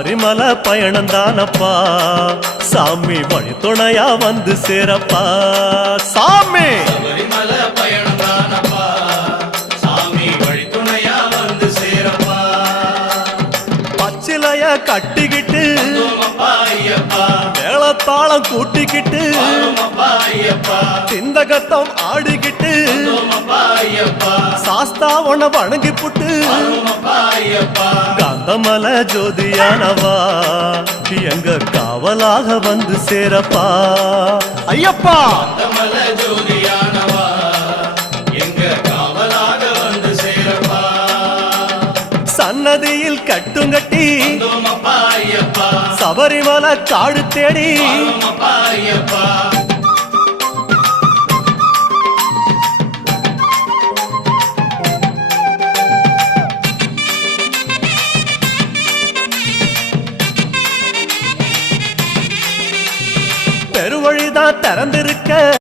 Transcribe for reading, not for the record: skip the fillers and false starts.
சபரிமலை பயணம் தானப்பா சாமி வழி துணையா வந்து சேரப்பா சாமி சபரிமலை பயணம் தானப்பா சாமி வழி துணையா வந்து சேரப்பா பச்சிலைய கட்டிக்கிட்டு ஐயப்பா மேளத்தாளம் கூட்டிக்கிட்டு ஐயப்பா சிந்தகத்தம் ஆடிக்கிட்டு ஐயப்பா சாஸ்தாவன வணங்கி புட்டு ஐயப்பா காந்தமல ஜோதியானவா எங்க காவலாக வந்து சேரப்பா ஐயப்பா காந்தமல ஜோதியானவா எங்க காவலாக வந்து சேரப்பா சன்னதியில் கட்டுங்கட்டி ஐயப்பா சபரிமலை காடு தேடி ஐயப்பா பெருவழிதான் திறந்திருக்க